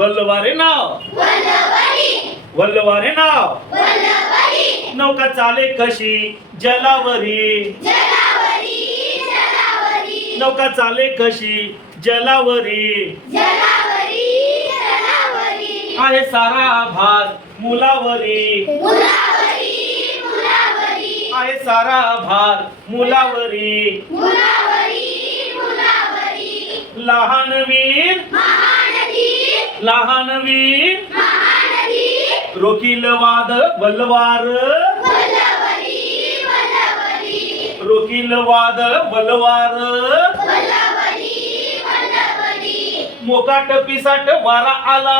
वल्लवारे नाव. वल्लवारे. नाव. नौका चाले कशी? जलावरी. नौका चाले कशी? जलावरी. आहे सारा भार मुलावरी. आहे सारा भार मुलावरी. लहान वीर. लहान वीर. रोखील वाद बलवार रोखील वाद बलवार मोकाट पिसाट वारा आला.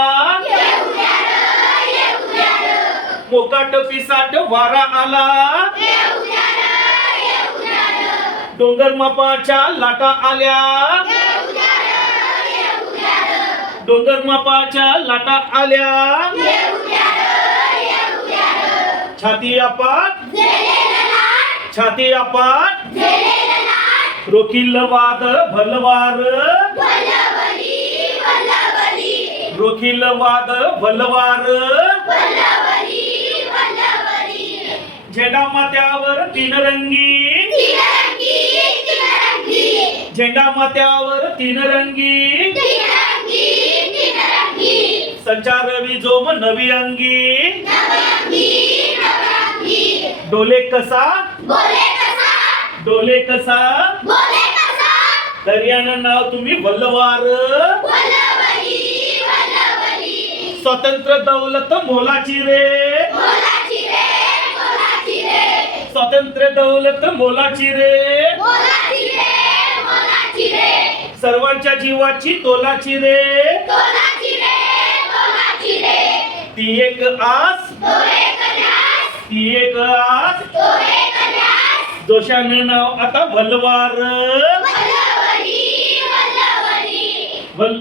मोकाट पिसाट वारा आला. डोंगर मापाच्या लाटा आल्या. डोंगर मापाच्या लाटा आल्या. छाती अपाट छाती अपाट रोखील वाद भलवार. रोखील वाद भलवार. झेंडा मात्यावर तीन रंगी. झेंडा मात्यावर तीन रंगी. संचार म नवी अंगी. डोले कसा? डोले कसा? दर्यानं नाव तुम्ही वल्लवार. स्वतंत्र दौलत मोलाची रे. स्वतंत्र दौलत मोलाची रे. सर्वांच्या जीवाची तोलाची रे. ती एक आस. ती एक आस. दोषानं नाव आता भलवार भल